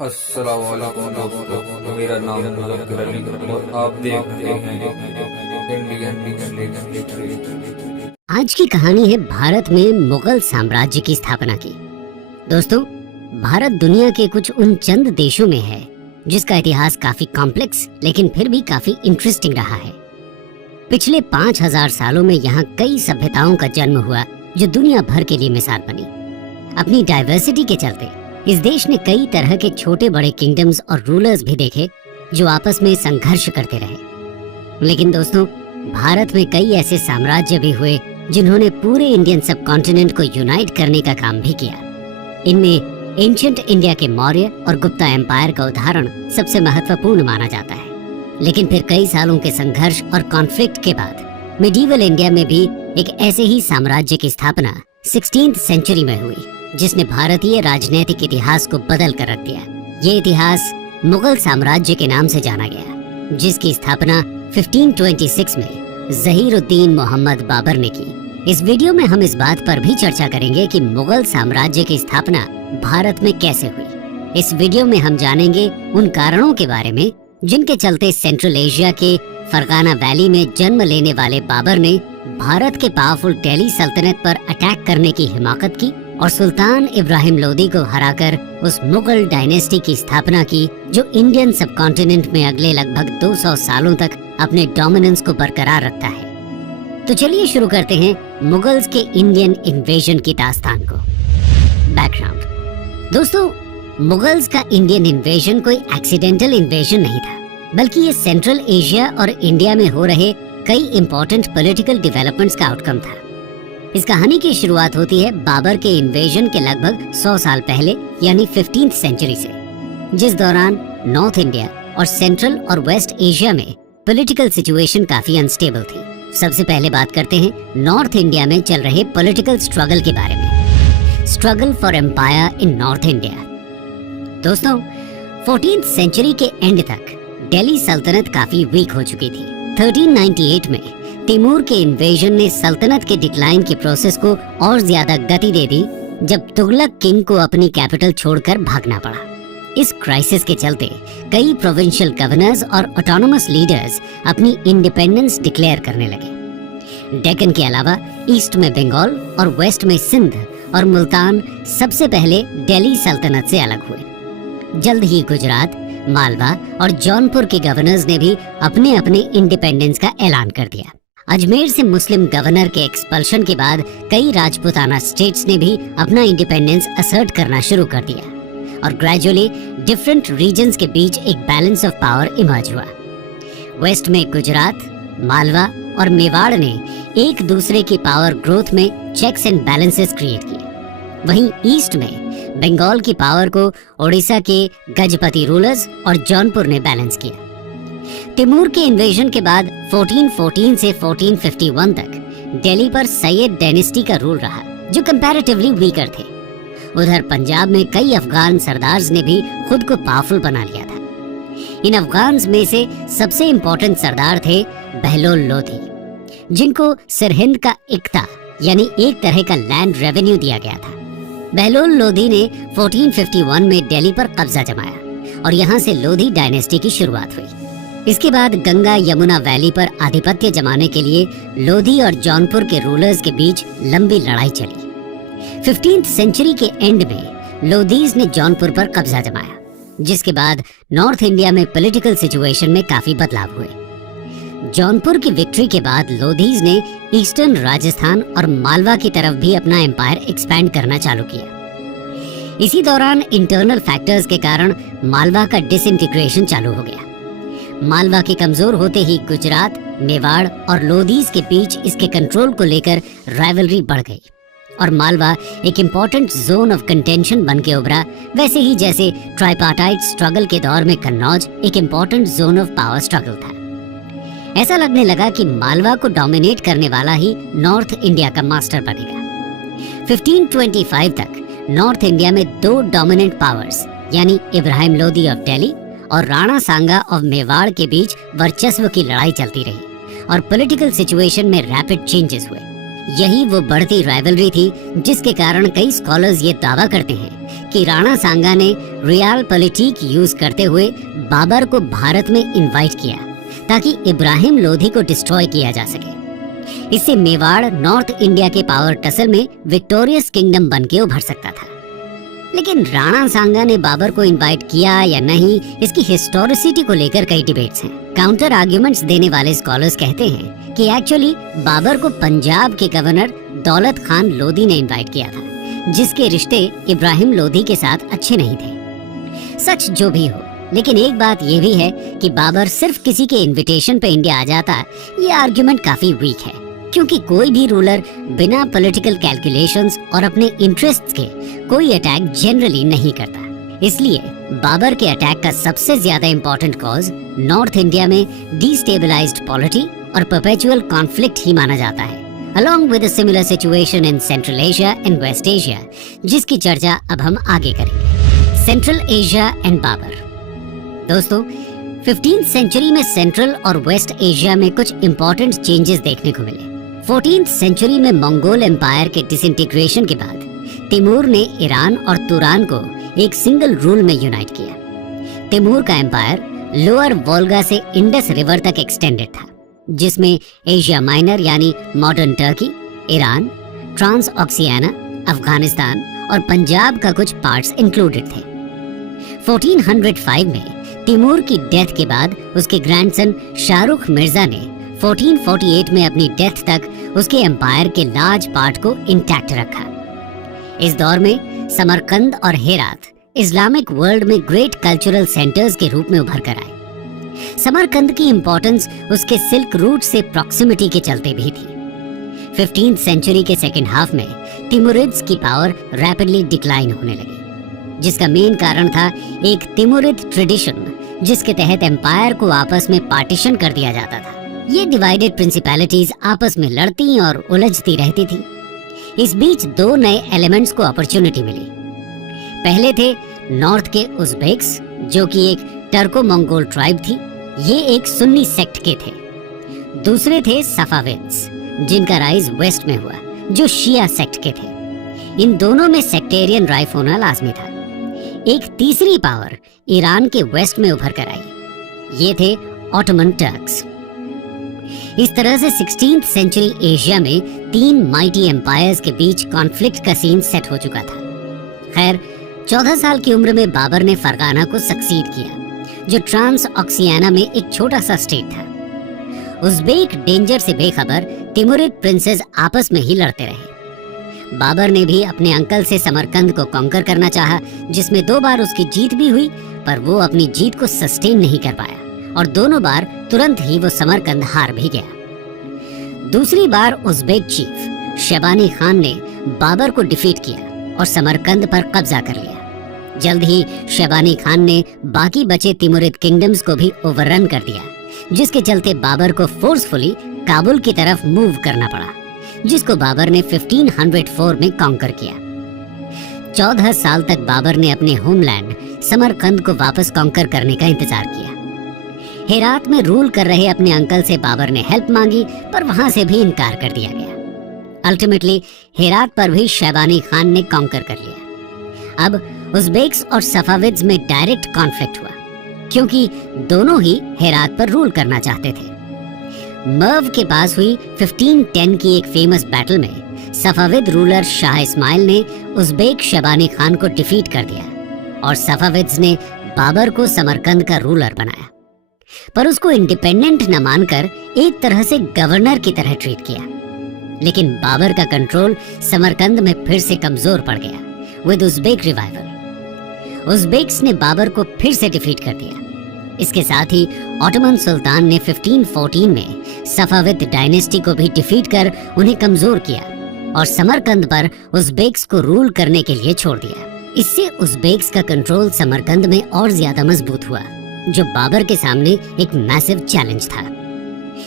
अस्सलाम वालेकुम दोस्तों, मेरा नाम मुज़फ़्फ़र अली और आप देख रहे हैं इंडियन। आज की कहानी है भारत में मुगल साम्राज्य की स्थापना की। दोस्तों, भारत दुनिया के कुछ उन चंद देशों में है जिसका इतिहास काफी कॉम्प्लेक्स लेकिन फिर भी काफी इंटरेस्टिंग रहा है। पिछले 5000 सालों में यहाँ कई सभ्यताओं का जन्म हुआ जो दुनिया भर के लिए मिसाल बनी। अपनी डाइवर्सिटी के चलते इस देश ने कई तरह के छोटे बड़े किंगडम्स और रूलर्स भी देखे जो आपस में संघर्ष करते रहे। लेकिन दोस्तों, भारत में कई ऐसे साम्राज्य भी हुए जिन्होंने पूरे इंडियन सब कॉन्टिनेंट को यूनाइट करने का काम भी किया। इनमें एंशिएंट इंडिया के मौर्य और गुप्ता एम्पायर का उदाहरण सबसे महत्वपूर्ण माना जाता है। लेकिन फिर कई सालों के संघर्ष और कॉन्फ्लिक्ट के बाद मिडीवल इंडिया में भी एक ऐसे ही साम्राज्य की स्थापना 16th सेंचुरी में हुई जिसने भारतीय राजनीतिक इतिहास को बदल कर रख दिया। ये इतिहास मुगल साम्राज्य के नाम से जाना गया, जिसकी स्थापना 1526 में ज़हीरुद्दीन मोहम्मद बाबर ने की। इस वीडियो में हम इस बात पर भी चर्चा करेंगे कि मुगल साम्राज्य की स्थापना भारत में कैसे हुई। इस वीडियो में हम जानेंगे उन कारणों के बारे में जिनके चलते सेंट्रल एशिया के फरगाना वैली में जन्म लेने वाले बाबर ने भारत के पावरफुल दिल्ली सल्तनत पर अटैक करने की हिमाकत की और सुल्तान इब्राहिम लोदी को हराकर उस मुगल डायनेस्टी की स्थापना की जो इंडियन सब कॉन्टिनेंट में अगले लगभग 200 सालों तक अपने डोमिनेंस को बरकरार रखता है। तो चलिए शुरू करते हैं मुगल्स के इंडियन इन्वेजन की दास्तान को। बैकग्राउंड दोस्तों, मुगल्स का इंडियन इन्वेजन कोई एक्सीडेंटल इन्वेजन नहीं था, बल्कि ये सेंट्रल एशिया और इंडिया में हो रहे कई इंपॉर्टेंट पॉलिटिकल डेवलपमेंट्स का आउटकम था। इस कहानी की शुरुआत होती है बाबर के इन्वेजन के लगभग 100 साल पहले यानी 15th सेंचुरी से, जिस दौरान नॉर्थ इंडिया और सेंट्रल और वेस्ट एशिया में पॉलिटिकल सिचुएशन काफी अनस्टेबल थी। सबसे पहले बात करते हैं नॉर्थ इंडिया में चल रहे पॉलिटिकल स्ट्रगल के बारे में। Struggle for empire in north India. दोस्तों, 14th सेंचुरी के एंड तक दिल्ली सल्तनत काफी वीक हो चुकी थी। 1398 में तिमूर के इन्वेजन ने सल्तनत के डिक्लाइन के प्रोसेस को और ज्यादा गति दे दी जब तुगलक किंग को अपनी कैपिटल छोड़कर भागना पड़ा। इस क्राइसिस के चलते कई प्रोविंशियल गवर्नर्स और ऑटोनोमस लीडर्स अपनी इंडिपेंडेंस डिक्लेयर करने लगे। डेक्कन के अलावा ईस्ट में बंगाल और वेस्ट में सिंध और मुल्तान सबसे पहले दिल्ली सल्तनत से अलग हुए। जल्द ही गुजरात, मालवा और जौनपुर के गवर्नर्स ने भी अपने अपने इंडिपेंडेंस का ऐलान कर दिया। अजमेर से मुस्लिम गवर्नर के एक्सपल्शन के बाद कई राजपूताना स्टेट्स ने भी अपना इंडिपेंडेंस असर्ट करना शुरू कर दिया और ग्रेजुअली डिफरेंट रीजन्स के बीच एक बैलेंस ऑफ पावर इमर्ज हुआ। वेस्ट में गुजरात, मालवा और मेवाड़ ने एक दूसरे की पावर ग्रोथ में चेक्स एंड बैलेंसेस क्रिएट किए। वहीं ईस्ट में बंगाल की पावर को ओडिशा के गजपति रूलर्स और जौनपुर ने बैलेंस किया। तिमूर के इन्वेजन के बाद 1414 से 1451 तक दिल्ली पर सैयद डायनेस्टी का रूल रहा जो कंपैरेटिवली वीकर थे। उधर पंजाब में कई अफगान सरदार्स ने भी खुद को पावरफुल बना लिया था। इन अफगान्स में से सबसे इम्पोर्टेंट सरदार थे बहलोल लोधी, जिनको सरहिंद का इक्ता यानी एक तरह का लैंड रेवेन्यू दिया गया था। बहलोल लोधी ने 1451 में दिल्ली पर कब्जा जमाया और यहाँ से लोधी डायनेस्टी की शुरुआत हुई। इसके बाद गंगा यमुना वैली पर आधिपत्य जमाने के लिए लोधी और जौनपुर के रूलर्स के बीच लंबी लड़ाई चली। 15th सेंचुरी के एंड में लोधीज ने जौनपुर पर कब्जा जमाया, जिसके बाद नॉर्थ इंडिया में पॉलिटिकल सिचुएशन में काफी बदलाव हुए। जौनपुर की विक्ट्री के बाद लोधीज ने ईस्टर्न राजस्थान और मालवा की तरफ भी अपना एम्पायर एक्सपैंड करना चालू किया। इसी दौरान इंटरनल फैक्टर्स के कारण मालवा का डिसइंटीग्रेशन चालू हो गया। मालवा के कमजोर होते ही गुजरात, मेवाड़ और लोधीज के बीच इसके कंट्रोल को लेकर राइवलरी बढ़ गई और मालवा एक इम्पोर्टेंट जोन ऑफ कंटेंशन बन के उभरा, वैसे ही जैसे ट्राइपार्टाइट स्ट्रगल के दौर में कन्नौज एक important zone of power struggle था। ऐसा लगने लगा कि मालवा को डोमिनेट करने वाला ही नॉर्थ इंडिया का मास्टर बनेगा। 1525 तक नॉर्थ इंडिया में दो डोमिनेंट पावर्स यानी इब्राहिम लोदी ऑफ दिल्ली और राणा सांगा ऑफ मेवाड़ के बीच वर्चस्व की लड़ाई चलती रही और पॉलिटिकल सिचुएशन में रैपिड चेंजेस हुए। यही वो बढ़ती राइवलरी थी जिसके कारण कई स्कॉलर्स ये दावा करते हैं कि राणा सांगा ने रियल पॉलिटिक यूज करते हुए बाबर को भारत में इनवाइट किया ताकि इब्राहिम लोधी को डिस्ट्रॉय किया जा सके। इससे मेवाड़ नॉर्थ इंडिया के पावर टसल में विक्टोरियस किंगडम बन के उभर सकता था। लेकिन राणा सांगा ने बाबर को इनवाइट किया या नहीं, इसकी हिस्टोरिसिटी को लेकर कई डिबेट्स हैं। काउंटर आर्ग्यूमेंट्स देने वाले स्कॉलर्स कहते हैं कि एक्चुअली बाबर को पंजाब के गवर्नर दौलत खान लोधी ने इनवाइट किया था, जिसके रिश्ते इब्राहिम लोधी के साथ अच्छे नहीं थे। सच जो भी हो, लेकिन एक बात यह भी है कि बाबर सिर्फ किसी के इनविटेशन पे इंडिया आ जाता, ये आर्ग्यूमेंट काफी वीक है, क्योंकि कोई भी रूलर बिना पॉलिटिकल कैलकुलेशंस और अपने इंटरेस्ट्स के कोई अटैक जनरली नहीं करता। इसलिए बाबर के अटैक का सबसे ज्यादा इंपॉर्टेंट कॉज नॉर्थ इंडिया में डिस्टेबलाइज्ड पॉलिटी और परपेचुअल कॉन्फ्लिक्ट ही माना जाता है, along with a similar situation in central Asia and west Asia, जिसकी चर्चा अब हम आगे करेंगे। Central Asia and Babur. दोस्तों, 15th सेंचुरी में सेंट्रल और वेस्ट एशिया में कुछ इंपॉर्टेंट चेंजेस देखने को मिले। 14th सेंचुरी में मंगोल एम्पायर के डिसइंटीग्रेशन के बाद तैमूर ने ईरान और तुरान को एक सिंगल रूल में यूनाइट किया। तैमूर का एम्पायर लोअर वोल्गा से इंडस रिवर तक एक्सटेंडेड था, जिसमें एशिया माइनर यानी modern Turkey, Iran, Transoxiana, Afghanistan और पंजाब का कुछ पार्ट्स इंक्लूडेड थे। 1405 में तैमूर की डेथ के बाद उसके ग्रैंडसन शाहरुख मिर्जा ने 1448 में अपनी डेथ तक उसके एम्पायर के लार्ज पार्ट को इंटैक्ट रखा। इस दौर में समरकंद और हेरात इस्लामिक वर्ल्ड में ग्रेट कल्चरल सेंटर्स के रूप में उभर कर आए। समरकंद की इंपॉर्टेंस उसके सिल्क रूट से प्रॉक्सिमिटी के चलते भी थी। 15th सेंचुरी के सेकेंड हाफ में तिमुरिड्स की पावर रैपिडली डिक्लाइन होने लगी, जिसका मेन कारण था एक तिमुरिद ट्रेडिशन जिसके तहत एम्पायर को आपस में पार्टीशन कर दिया जाता था। ये डिवाइडेड प्रिंसिपैलिटीज आपस में लड़ती और उलझती रहती थी। इस बीच दो नए एलिमेंट्स को अपॉर्चुनिटी मिली। पहले थे नॉर्थ के उज़्बेक्स, जो कि एक टर्को मंगोल ट्राइब थी। ये एक सुन्नी सेक्ट के थे। दूसरे थे सफाविद्स, जिनका राइज वेस्ट में हुआ, जो शिया सेक्ट के थे। इन दोनों में सेक्टेरियन राइफ होना लाजमी था। एक तीसरी पावर ईरान के वेस्ट में उभर कर आई। ये थे ऑटोमन टर्क्स। इस तरह से 16th सेंचुरी एशिया में तीन माइटी एम्पायर्स के बीच कॉन्फ्लिक्ट का सीन सेट हो चुका था। खैर, 14 साल की उम्र में बाबर ने फरगाना को सक्सीड किया, जो ट्रांस ऑक्सियाना में एक छोटा सा स्टेट था। उज़्बेक डेंजर से बेखबर तिमुरिद प्रिंसेस आपस में ही लड़ते रहे। बाबर ने भी अपने अंकल से समरकंद को कॉन्कर करना चाहा, जिसमें 2 बार उसकी जीत भी हुई, पर वो अपनी जीत को सस्टेन नहीं कर पाया और दोनों बार तुरंत ही वो समरकंद हार भी गया। दूसरी बार उज़्बेक चीफ शबानी खान ने बाबर को डिफीट किया और समरकंद पर कब्जा कर लिया। जल्द ही शबानी खान ने बाकी बचे तिमुरिद किंगडम्स को भी ओवररन कर दिया, जिसके चलते बाबर को फोर्सफुली काबुल की तरफ मूव करना पड़ा, जिसको बाबर ने 1504 में कॉन्कर किया। 14 साल तक बाबर ने अपने होमलैंड समरकंद को वापस कॉन्कर करने का इंतजार किया। हेरात में रूल कर रहे अपने अंकल से बाबर ने हेल्प मांगी, पर वहां से भी इनकार कर दिया गया। अल्टीमेटली हेरात पर भी शैबानी खान ने कॉन्कर कर लिया। अब उज़्बेक्स और सफाविद्स में डायरेक्ट कॉन्फ्लिक्ट हुआ, क्योंकि दोनों ही हेरात पर रूल करना चाहते थे। मर्व के पास हुई 1510 की एक फेमस बैटल में सफाविद रूलर शाह इस्माइल ने उज़्बेक शबानी खान को डिफीट कर दिया और सफाविद्स ने बाबर को समरकंद का रूलर बनाया, पर उसको इंडिपेंडेंट न मानकर एक तरह से गवर्नर की तरह ट्रीट किया। लेकिन बाबर का कंट्रोल समरकंद में फिर से कमजोर पड़ गया विद उज़्बेक रिवाइवल। उज़्बेक्स ने बाबर को फिर से डिफीट कर दिया। इसके साथ ही ऑटोमन सुल्तान ने 1514 में सफाविद डायनेस्टी को भी डिफीट कर उन्हें कमजोर किया और समरकंद पर उज़्बेक्स को रूल करने के लिए छोड़ दिया। इससे उज़्बेक्स का कंट्रोल समरकंद में और ज्यादा मजबूत हुआ, जो बाबर के सामने एक मैसिव चैलेंज था।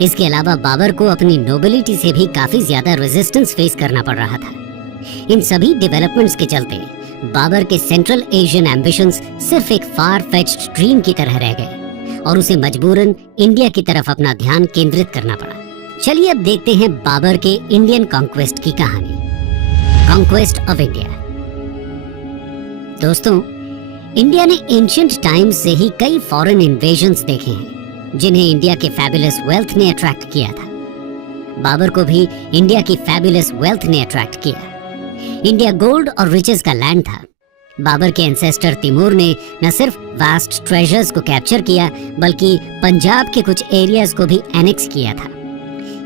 इसके अलावा बाबर को अपनी नोबिलिटी से भी काफी ज्यादा रेजिस्टेंस फेस करना पड़ रहा था। इन सभी डेवलपमेंट्स के चलते बाबर के सेंट्रल एशियन एम्बिशंस सिर्फ एक फार फेच्ड ड्रीम की तरह रह गए और उसे मजबूरन इंडिया की तरफ अपना ध्यान केंद्रित करना पड़ा। चलिए अब देखते हैं बाबर के इंडियन कॉन्क्वेस्ट की कहानी, कॉन्क्वेस्ट ऑफ इंडिया। दोस्तों, इंडिया ने एंशिएंट टाइम्स से ही कई फॉरेन इन्वेजन्स देखे हैं जिन्हें इंडिया के फैबुलस वेल्थ ने अट्रैक्ट किया था। बाबर को भी इंडिया की फैबुलस वेल्थ ने अट्रैक्ट किया। इंडिया गोल्ड और रिचेस का लैंड था। बाबर के एंसेस्टर तिमूर ने न सिर्फ वास्ट ट्रेजर्स को कैप्चर किया बल्कि पंजाब के कुछ एरियाज को भी एनेक्स किया था।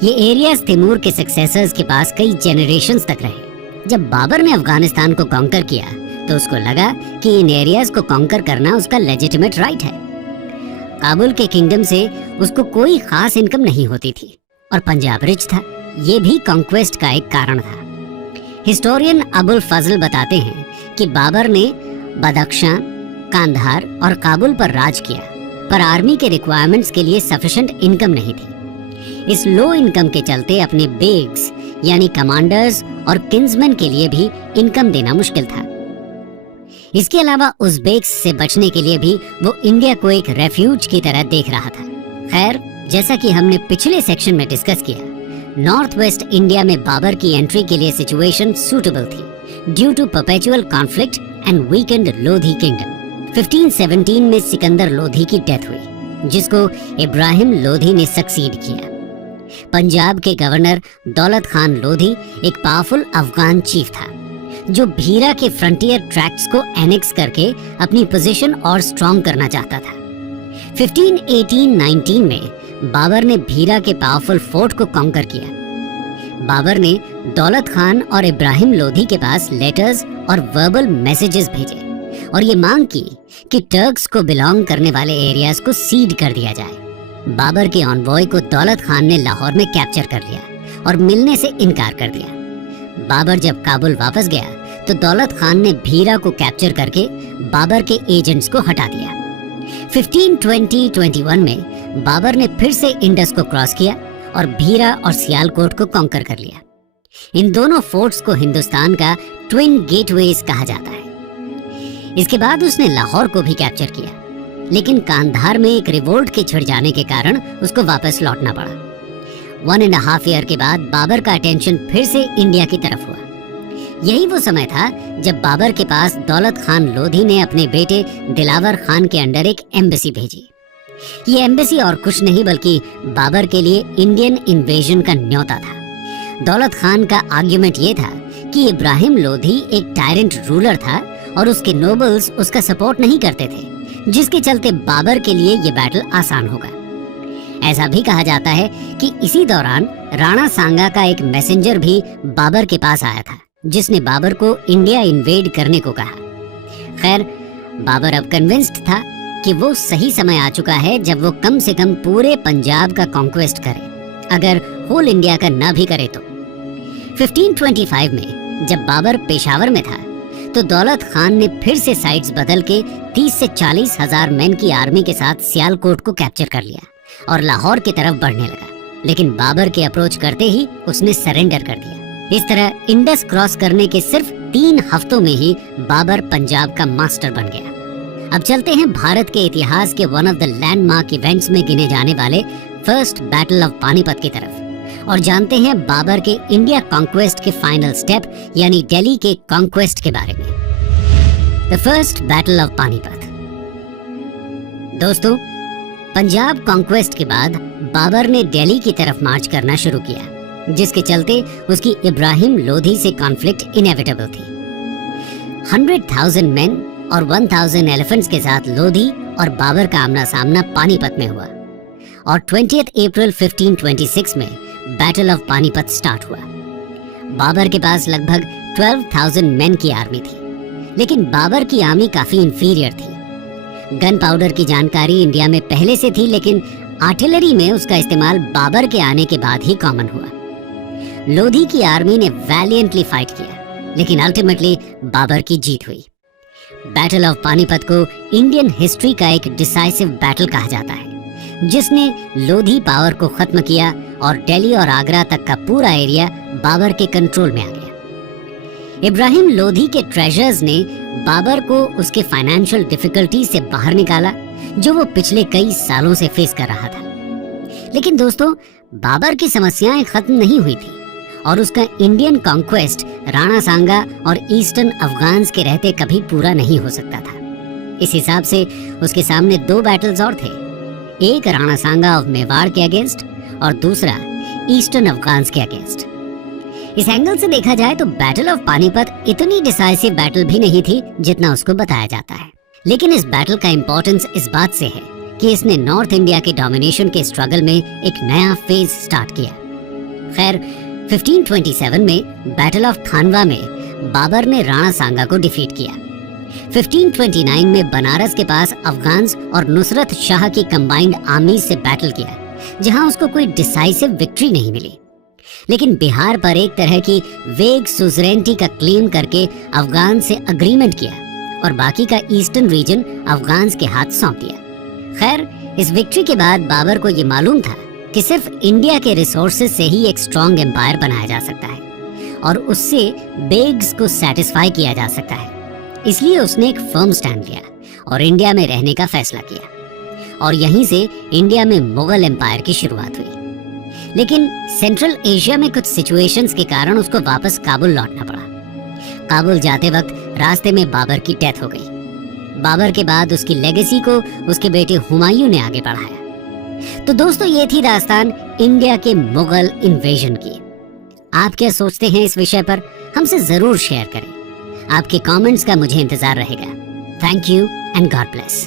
ये एरियाज तिमूर के सक्सेसर्स के पास कई जेनरेशंस तक रहे। जब बाबर ने अफगानिस्तान को कॉन्कर किया तो उसको लगा कि इन एरियाज को कॉन्कर करना उसका लेजिटिमेट राइट है। काबुल के किंगडम से उसको कोई खास इनकम नहीं होती थी और पंजाब रिच था। ये भी कॉन्क्वेस्ट का एक कारण था। हिस्टोरियन अबुल फजल बताते हैं कि बाबर ने बदख्शान, कांधार और काबुल पर राज किया, पर आर्मी के रिक्वायरमेंट्स के लिए सफिशिएंट इनकम नहीं थी। इस लो इनकम के चलते अपने बेग्स यानी कमांडर्स और किंग्समैन के लिए भी इनकम देना मुश्किल था। इसके अलावा उज़्बेक्स से बचने के लिए भी वो इंडिया को एक रेफ्यूज की तरह देख रहा था। खैर, जैसा कि हमने पिछले सेक्शन में डिस्कस किया, नॉर्थ वेस्ट इंडिया में बाबर की एंट्री के लिए सिचुएशन सूटेबल थी due to perpetual conflict and weakened Lodhi kingdom. 1517 में सिकंदर लोधी की डेथ हुई, जिसको इब्राहिम लोधी ने सक्सीड किया। पंजाब के गवर्नर दौलत खान लोधी एक पावरफुल अफगान चीफ था जो भीरा के फ्रंटियर ट्रैक्ट्स को एनेक्स करके अपनी पोजीशन और स्ट्रॉन्ग करना चाहता था। 1518-19 में बाबर ने भीरा के पावरफुल फोर्ट को कॉन्कर किया। बाबर ने दौलत खान और इब्राहिम लोधी के पास लेटर्स और वर्बल मैसेजेस भेजे और ये मांग की कि टर्क्स को बिलोंग करने वाले एरियाज को सीड कर दिया जाए। बाबर के ऑनवॉय को दौलत खान ने लाहौर में कैप्चर कर लिया और मिलने से इनकार कर दिया। बाबर जब काबुल वापस गया तो दौलत खान ने भीरा को कैप्चर करके बाबर के एजेंट्स को हटा दिया। 1520-21 में बाबर ने फिर से इंडस को क्रॉस किया और भीरा और सियालकोट को कॉन्कर कर लिया। इन दोनों फोर्ट्स को हिंदुस्तान का ट्विन गेटवेज कहा जाता है। इसके बाद उसने लाहौर को भी कैप्चर किया, लेकिन कांधार में एक रिवोल्ट के छिड़ जाने के कारण उसको वापस लौटना पड़ा। 1.5 ईयर के बाद बाबर का अटेंशन फिर से इंडिया की तरफ हुआ। यही वो समय था जब बाबर के पास दौलत खान लोधी ने अपने बेटे दिलावर खान के अंडर एक एम्बेसी भेजी। ये एम्बेसी और कुछ नहीं बल्कि बाबर के लिए इंडियन इन्वेजन का न्योता था। दौलत खान का आर्ग्यूमेंट ये था कि इब्राहिम लोधी एक टायरेंट रूलर था और उसके नोबल्स उसका सपोर्ट नहीं करते थे, जिसके चलते बाबर के लिए ये बैटल आसान होगा। ऐसा भी कहा जाता है कि इसी दौरान राणा सांगा का एक मैसेंजर भी बाबर के पास आया था, जिसने बाबर को इंडिया इन्वेड करने को कहा। खैर, बाबर अब कन्विंस्ड था कि वो सही समय आ चुका है जब वो कम से कम पूरे पंजाब का कॉन्क्वेस्ट करे, अगर होल इंडिया का ना भी करे तो। 1525 में जब बाबर पेशावर में था तो दौलत खान ने फिर से साइड्स बदल के 30 से 40 हजार मैन की आर्मी के साथ सियालकोट को कैप्चर कर लिया और लाहौर की तरफ बढ़ने लगा। लेकिन बाबर के अप्रोच करते ही उसने सरेंडर कर दिया। इस तरह इंडस क्रॉस करने के सिर्फ 3 हफ्तों में ही बाबर पंजाब का मास्टर बन गया। अब चलते हैं भारत के इतिहास के one of the landmark events में गिने जाने वाले फर्स्ट बैटल ऑफ पानीपत की तरफ और जानते हैं बाबर के इंडिया कॉन्क्वेस्ट के फाइनल स्टेप यानी दिल्ली के कॉन्क्वेस्ट के बारे में। The first battle of Panipat. दोस्तों, पंजाब कॉन्क्वेस्ट के बाद बाबर ने दिल्ली की तरफ मार्च करना शुरू किया, जिसके चलते उसकी इब्राहिम लोधी से कॉन्फ्लिक्ट इनेविटेबल थी। 100,000 मैन और 1,000 एलिफेंट्स के साथ लोधी और बाबर का आमना सामना पानीपत में हुआ और 20 अप्रैल 1526 में बैटल ऑफ पानीपत स्टार्ट हुआ। बाबर के पास लगभग 12,000 मैन की आर्मी थी, लेकिन बाबर की आर्मी काफी इंफीरियर थी। गन पाउडर की जानकारी इंडिया में पहले से थी, लेकिन आर्टिलरी में उसका इस्तेमाल बाबर के आने के बाद ही कॉमन हुआ। लोधी की आर्मी ने वैलियंटली फाइट किया, लेकिन अल्टीमेटली बाबर की जीत हुई। बैटल ऑफ पानीपत को इंडियन हिस्ट्री का एक डिसाइसिव बैटल कहा जाता है, जिसने लोधी पावर को खत्म किया और दिल्ली और आगरा तक का पूरा एरिया बाबर के कंट्रोल में आ गया। इब्राहिम लोधी के ट्रेजर्स ने बाबर को उसके फाइनेंशियल डिफिकल्टी से बाहर निकाला, जो वो पिछले कई सालों से फेस कर रहा था। लेकिन दोस्तों, बाबर की समस्याएं खत्म नहीं हुई थी और उसका इंडियन कॉन्क्वेस्ट राणा सांगा और ईस्टर्न अफगान्स के रहते कभी पूरा नहीं हो सकता था। इस हिसाब से उसके सामने 2 बैटल्स और थे, एक राणा सांगा ऑफ मेवाड़ के अगेंस्ट और दूसरा ईस्टर्न अफगान्स के अगेंस्ट। इस एंगल से देखा जाए तो बैटल ऑफ पानीपत इतनी डिसाइसिव बैटल भी नहीं थी जितना उसको बताया जाता है, लेकिन इस बैटल का इंपॉर्टेंस इस बात से है कि इसने नॉर्थ इंडिया के डोमिनेशन के स्ट्रगल में एक नया फेज स्टार्ट किया। खैर 1527 में बैटल ऑफ खानवा में बाबर ने राणा सांगा को डिफीट किया। 1529 में बनारस के पास अफगान्स और नुसरत शाह की कंबाइंड आर्मी से बैटल किया, जहां उसको कोई डिसाइसिव विक्ट्री नहीं मिली, लेकिन बिहार पर एक तरह की वेग सुजरेनिटी का क्लेम करके अफगान से अग्रीमेंट किया और बाकी का ईस्टर्न रीजन अफगान्स के हाथ सौंप दिया। खैर इस विक्ट्री के बाद बाबर को ये मालूम था कि सिर्फ इंडिया के रिसोर्सेज से ही एक स्ट्रॉन्ग एम्पायर बनाया जा सकता है और उससे बेग्स को सेटिस्फाई किया जा सकता है। इसलिए उसने एक फर्म स्टैंड लिया और इंडिया में रहने का फैसला किया और यहीं से इंडिया में मुगल एम्पायर की शुरुआत हुई। लेकिन सेंट्रल एशिया में कुछ सिचुएशंस के कारण उसको वापस काबुल लौटना पड़ा। काबुल जाते वक्त रास्ते में बाबर की डेथ हो गई। बाबर के बाद उसकी लेगेसी को उसके बेटे हुमायूं ने आगे बढ़ाया। तो दोस्तों ये थी दास्तान इंडिया के मुगल इन्वेजन की। आप क्या सोचते हैं इस विषय पर? हमसे जरूर शेयर करें। आपके कमेंट्स का मुझे इंतजार रहेगा। Thank you and God bless.